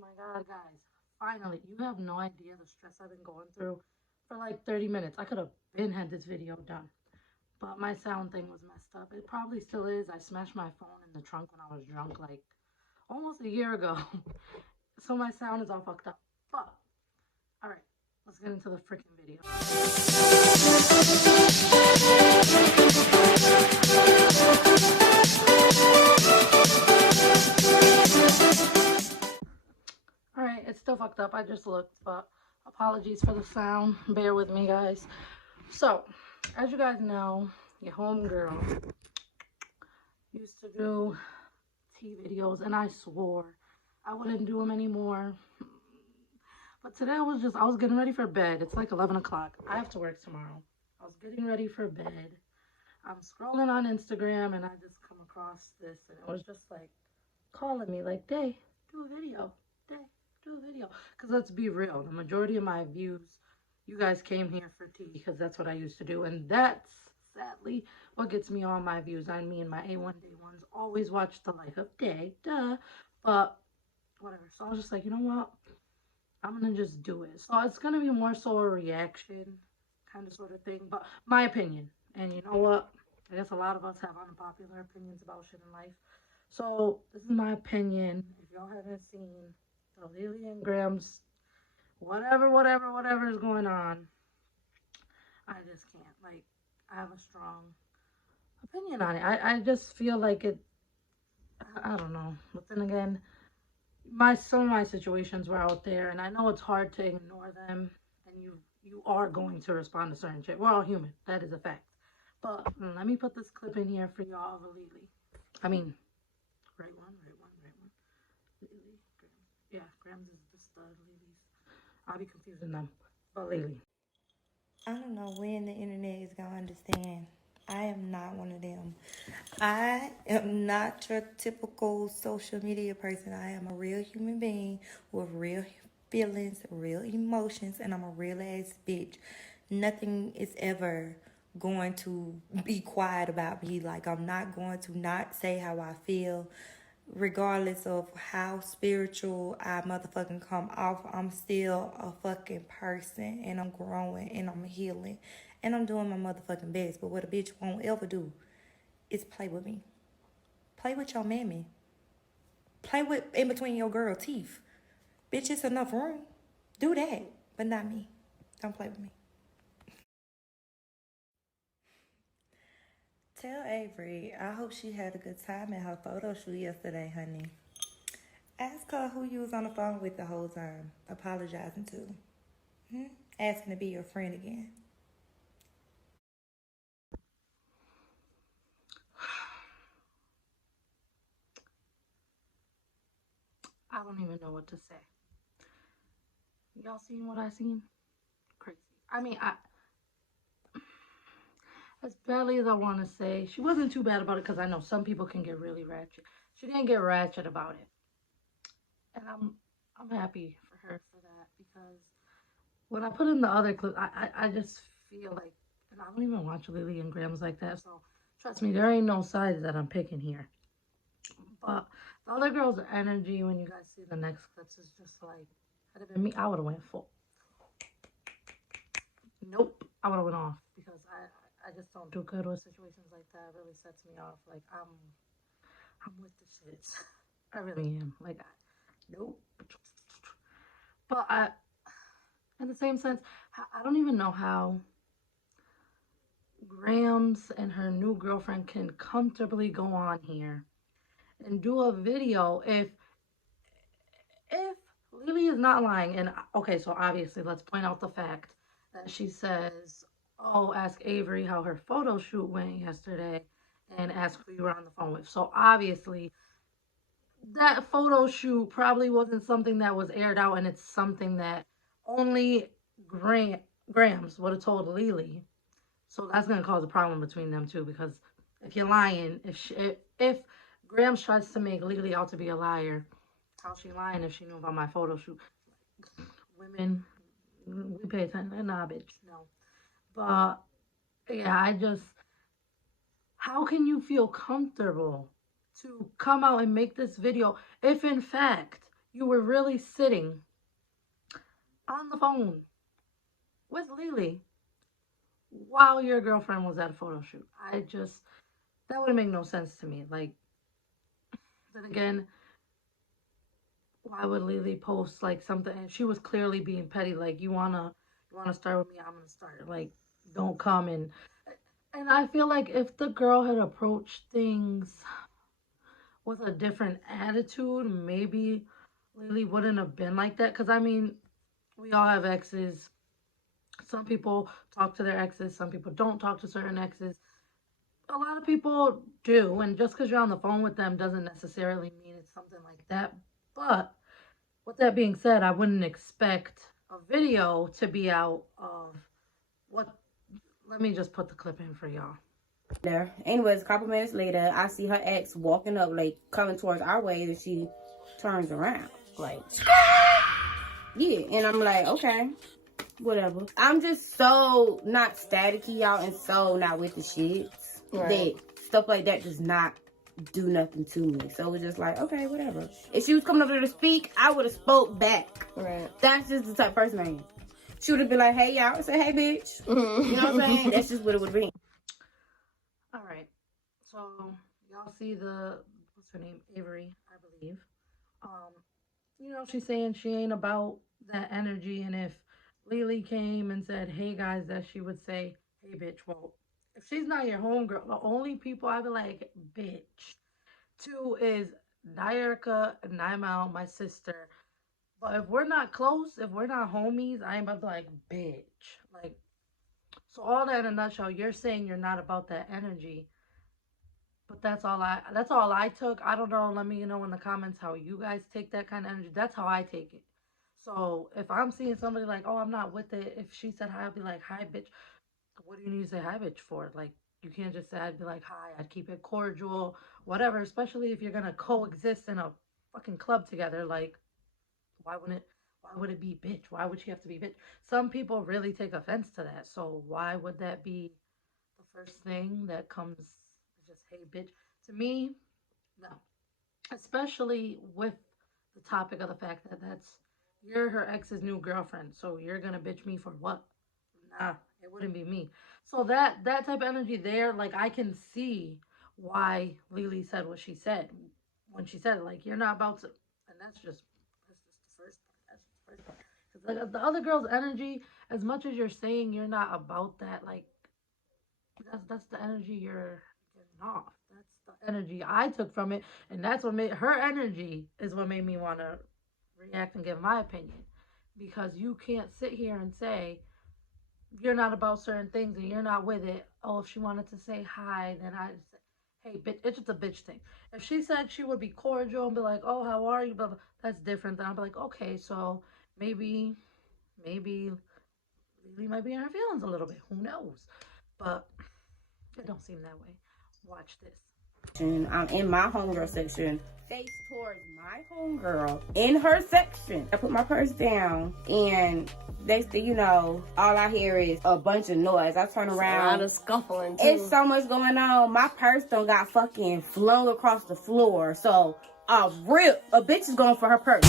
my God, guys. Finally, you have no idea the stress I've been going through for like 30 minutes. I could have been had this video done, but my sound thing was messed up. It probably still is. I smashed my phone in the trunk when I was drunk like almost a year ago. So my sound is all fucked up. But, alright, let's get into the freaking video. Alright, it's still fucked up. I just looked, but apologies for the sound. Bear with me, guys. So, as you guys know, your homegirl used to do tea videos, and I swore I wouldn't do them anymore. But today I was getting ready for bed. It's like 11 o'clock. I have to work tomorrow. I was getting ready for bed. I'm scrolling on Instagram, and I just come across this, and it was just like calling me like, Day, do a video. Day, do a video. Because let's be real, the majority of my views, you guys came here for tea, because that's what I used to do. And that's, sadly, what gets me all my views. I mean, my A1 Day ones always watch the life of Day, duh. But, whatever. So I was just like, you know what? I'm going to just do it. So it's going to be more so a reaction kind of sort of thing. But my opinion. And you know what? I guess a lot of us have unpopular opinions about shit in life. So this is my opinion. If y'all haven't seen the Lily and Gramz, whatever is going on, I just can't. Like, I have a strong opinion on it. I just feel like it, I don't know. But then again, some of my situations were out there, and I know it's hard to ignore them, and you are going to respond to certain shit. We're all human. That is a fact. But let me put this clip in here for y'all of Lily. I mean, right one. Lily, Gramz. Yeah, Gramz is just Lily's. I'll be confusing them. But Lily. I don't know when the internet is going to understand. I am not one of them. I am not your typical social media person. I am a real human being with real feelings, real emotions, and I'm a real ass bitch. Nothing is ever going to be quiet about me. Like, I'm not going to not say how I feel. Regardless of how spiritual I motherfucking come off, I'm still a fucking person, and I'm growing, and I'm healing, and I'm doing my motherfucking best. But what a bitch won't ever do is play with me. Play with your mammy. Play with in between your girl teeth. Bitch, it's enough room. Do that, but not me. Don't play with me. Tell Avery, I hope she had a good time at her photo shoot yesterday, honey. Ask her who you was on the phone with the whole time, apologizing to. Asking to be your friend again. I don't even know what to say. Y'all seen what I seen? Crazy. I mean, as badly as I want to say, she wasn't too bad about it, because I know some people can get really ratchet. She didn't get ratchet about it. And I'm happy for her for that, because when I put in the other clip, I just feel like, and I don't even watch Lily and Gramz like that, so trust me, there ain't no sides that I'm picking here. But the other girl's energy, when you guys see the next clips, is just like, had it been me, I would have went full. Nope, I would have went off, because I just don't do good with situations like that. It really sets me off. Like, I'm with the shits. I really am. Like, nope. But in the same sense, I don't even know how Gramz and her new girlfriend can comfortably go on here and do a video if Lily is not lying. And okay, so obviously let's point out the fact that she says, oh, ask Avery how her photo shoot went yesterday, and ask who you were on the phone with. So obviously that photo shoot probably wasn't something that was aired out, and it's something that only Gramz would have told Lily. So that's going to cause a problem between them too, because if you're lying, if Gramz tries to make Lily out to be a liar, how's she lying if she knew about my photo shoot? Women, we pay attention. Nah, bitch, no. But yeah, how can you feel comfortable to come out and make this video if in fact you were really sitting on the phone with Lily while your girlfriend was at a photo shoot. That would make no sense to me. Like, then again, why would Lily post like something? And she was clearly being petty. Like, you wanna start with me? I'm gonna start. Like, don't come in. And I feel like if the girl had approached things with a different attitude, maybe Lily wouldn't have been like that. Because I mean, we all have exes. Some people talk to their exes. Some people don't talk to certain exes. A lot of people do. And just because you're on the phone with them doesn't necessarily mean it's something like that. But with that being said, I wouldn't expect a video to be out of what. Let me just put the clip in for y'all. There. Anyways, a couple minutes later, I see her ex walking up, like, coming towards our way, and she turns around. Like, yeah. And I'm like, okay, whatever. I'm just so not staticky, y'all, and so not with the shit. Right. That stuff like that does not do nothing to me. So it's just like, okay, whatever. If she was coming over there to speak, I would have spoke back. Right. That's just the type of person I am. She would have been like, hey, y'all. I say, hey, bitch. Mm-hmm. You know what I'm saying? That's just what it would be. All right. So, y'all see what's her name? Avery, I believe. You know, she's saying she ain't about that energy. And if Lily came and said, hey, guys, that she would say, hey, bitch. Well, if she's not your homegirl, the only people I'd be like, bitch. 2 is Dierica and Naimel, my sister. But if we're not close, if we're not homies, I ain't about to be like, bitch. Like, so all that in a nutshell, you're saying you're not about that energy. But that's all I took. I don't know. Let me know in the comments how you guys take that kind of energy. That's how I take it. So if I'm seeing somebody like, oh, I'm not with it. If she said hi, I'd be like, hi, bitch. What do you need to say hi, bitch for? Like, you can't just say, I'd be like, hi. I'd keep it cordial, whatever. Especially if you're going to coexist in a fucking club together. Like, why would it be bitch? Why would she have to be bitch? Some people really take offense to that. So why would that be the first thing that comes? Just, hey, bitch. To me, no. Especially with the topic of the fact that you're her ex's new girlfriend. So you're going to bitch me for what? Nah, it wouldn't be me. So that type of energy there, like, I can see why Lily said what she said. When she said, like, you're not about to, and that's just the first part. Because the other girl's energy, as much as you're saying you're not about that, like, that's the energy you're getting off. That's the energy I took from it, and that's what made her energy is what made me want to react and give my opinion. Because you can't sit here and say you're not about certain things and you're not with it. Oh, if she wanted to say hi, then I'd say, hey, bitch. It's just a bitch thing. If she said she would be cordial and be like, oh, how are you? But that's different. Then I'd be like, okay, so maybe Lily might be in her feelings a little bit. Who knows? But it don't seem that way. Watch this. I'm in my homegirl section, face towards my homegirl in her section. I put my purse down, and next thing you know, all I hear is a bunch of noise. I turn around. A lot of scuffling, too. It's so much going on. My purse done got fucking flung across the floor. So, a bitch is going for her purse.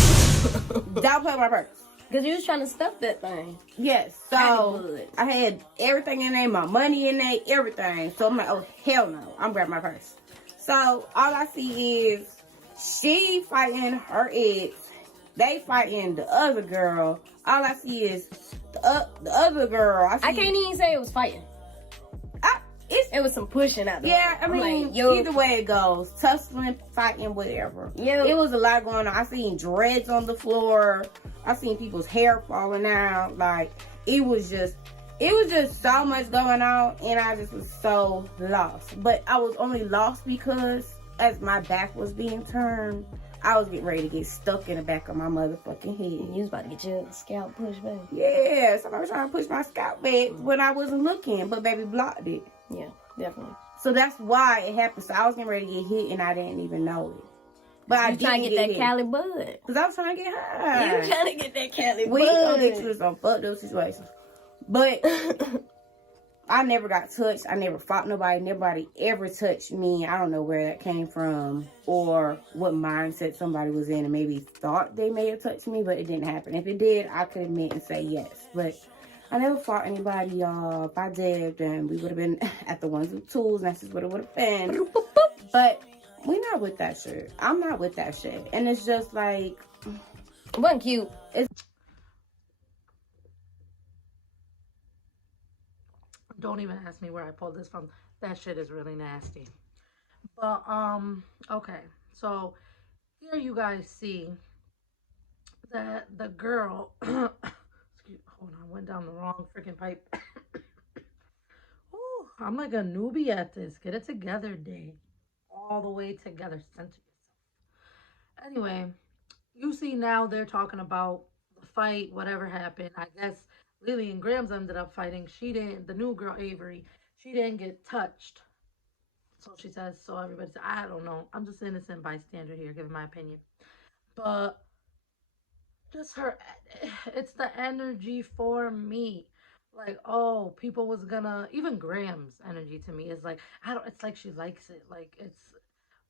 Don't play with my purse. Because you was trying to stuff that thing. Yes, so I had everything in there, my money in there, everything. So I'm like, oh, hell no. I'm grabbing my purse. So all I see is she fighting her ex. They fighting the other girl. All I see is the other girl. I can't even say it was fighting. It was some pushing out there. Yeah, I mean, like, either way it goes. Tussling, fighting, whatever. Yeah, it was a lot going on. I seen dreads on the floor. I seen people's hair falling out. Like, it was just so much going on, and I just was so lost. But I was only lost because as my back was being turned, I was getting ready to get stuck in the back of my motherfucking head. You was about to get your scalp pushed back. Yeah, somebody was trying to push my scalp back when I wasn't looking, but baby blocked it. Yeah, definitely. So that's why it happened. So I was getting ready to get hit, and I didn't even know it. But I did trying to get that Cali bud. Because I was trying to get high. You were trying to get that Cali bud. We ain't gonna get you to some fucked up situations. But I never got touched. I never fought nobody. Nobody ever touched me. I don't know where that came from or what mindset somebody was in and maybe thought they may have touched me, but it didn't happen. If it did, I could admit and say yes. But I never fought anybody, y'all. If I did, then we would have been at the ones with tools, and that's just what it would have been. But we're not with that shit. I'm not with that shit. And it's just like, It wasn't cute. Don't even ask me where I pulled this from. That shit is really nasty. But okay. So here you guys see that the girl excuse, hold on, went down the wrong freaking pipe. Ooh, I'm like a newbie at this. Get it together, day. All the way together. Center yourself. Anyway, you see now they're talking about the fight, whatever happened. I guess Lily and Gramz ended up fighting. She didn't, the new girl, Avery, she didn't get touched. So she says, so everybody said, I don't know. I'm just an innocent bystander here, giving my opinion. But just her, it's the energy for me. Like, oh, people was gonna, even Graham's energy to me is like, I don't, it's like she likes it. Like, it's,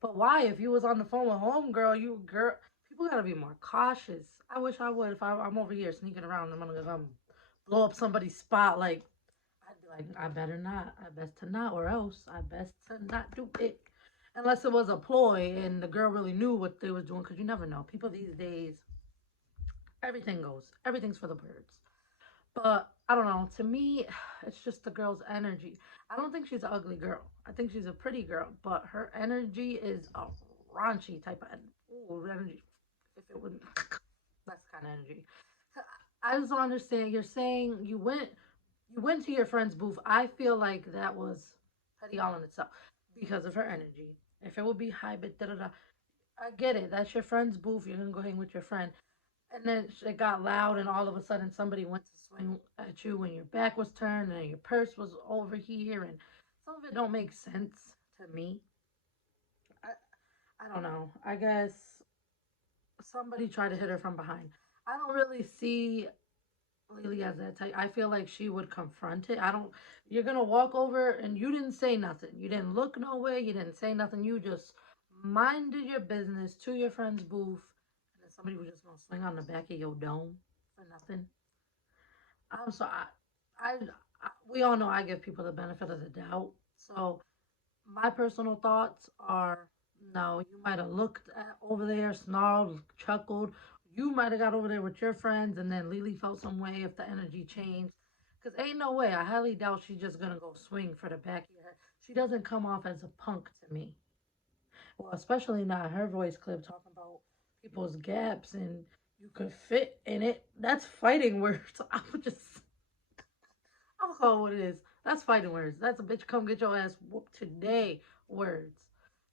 but why? If you was on the phone with homegirl, people gotta be more cautious. I wish I would. If I'm over here sneaking around, I'm gonna come blow up somebody's spot. Like, I'd be like, I better not. I best to not, or else I best to not do it. Unless it was a ploy and the girl really knew what they was doing, because you never know. People these days, everything goes. Everything's for the birds. But I don't know. To me, it's just the girl's energy. I don't think she's an ugly girl. I think she's a pretty girl, but her energy is a raunchy type of energy. If it wouldn't, that's kind of energy. I just don't understand. You're saying you went to your friend's booth. I feel like that was petty all in itself because of her energy. If it would be high, but da da da, I get it. That's your friend's booth. You're gonna go hang with your friend. And then it got loud, and all of a sudden somebody went to swing at you when your back was turned and your purse was over here, and some of it don't make sense to me. I don't know. I guess somebody tried to hit her from behind. I don't really see Lily as that type. I feel like she would confront it. I don't. You're gonna walk over and you didn't say nothing. You didn't look nowhere. You didn't say nothing. You just minded your business to your friend's booth, and then somebody was just gonna swing on the back of your dome for nothing. I'm sorry. We all know I give people the benefit of the doubt. So my personal thoughts are no, you might have looked over there, snarled, chuckled. You might have got over there with your friends, and then Lily felt some way if the energy changed. Because ain't no way. I highly doubt she's just going to go swing for the back of your head. She doesn't come off as a punk to me. Well, especially not her voice clip talking about people's gaps and you could fit in it. That's fighting words. I would just, I'm gonna call it what it is. That's fighting words. That's a bitch come get your ass whooped today words.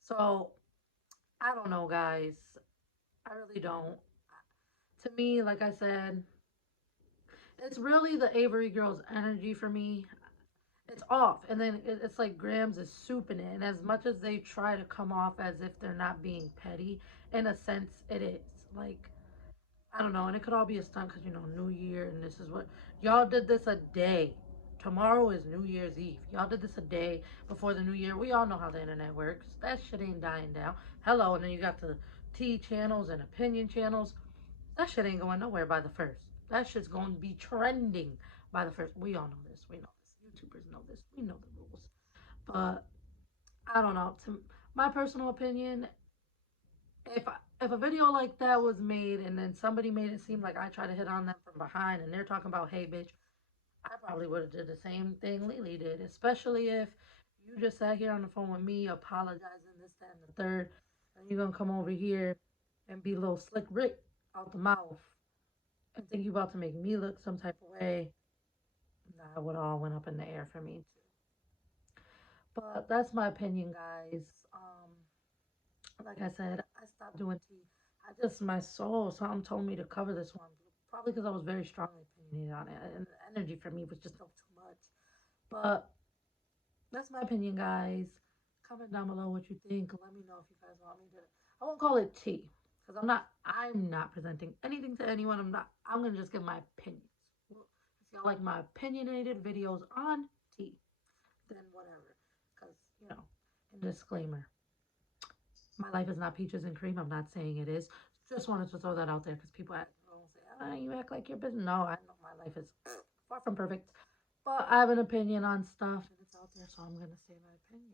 So I don't know, guys. I really don't. To me, like I said, it's really the Avery girl's energy for me. It's off, and then it's like Gramz is souping it. And as much as they try to come off as if they're not being petty, in a sense, it is. Like, I don't know, and it could all be a stunt because, New Year, and this is what y'all did this a day. Tomorrow is New Year's Eve. Y'all did this a day before the New Year. We all know how the internet works. That shit ain't dying down. Hello, and then you got the tea channels and opinion channels. That shit ain't going nowhere by the first. That shit's going to be trending by the first. We all know this. We know this. YouTubers know this. We know the rules. But I don't know. To my personal opinion, if a video like that was made and then somebody made it seem like I try to hit on them from behind and they're talking about, hey, bitch, I probably would have did the same thing Lily did, especially if you just sat here on the phone with me apologizing this, that, and the third, and you're going to come over here and be a little slick Rick out the mouth and think you about to make me look some type of way. Nah, it would all went up in the air for me too. But that's my opinion, guys. Like I said, I stopped doing tea. My soul, something told me to cover this one. Probably because I was very strongly opinionated on it. And the energy for me was just too much. But that's my opinion, guys. Comment down below what you think. Let me know if you guys want me to. I won't call it tea. Because I'm not presenting anything to anyone. I'm going to just give my opinions. If y'all like my opinionated videos on tea, then whatever. Because, you know, disclaimer. My life is not peaches and cream. I'm not saying it is. Just wanted to throw that out there because people say, you act like your business. No, I know my life is far from perfect. But I have an opinion on stuff and it's out there, so I'm going to say my opinion.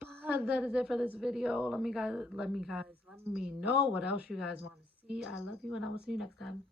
But that is it for this video. Let me know what else you guys want to see. I love you and I will see you next time.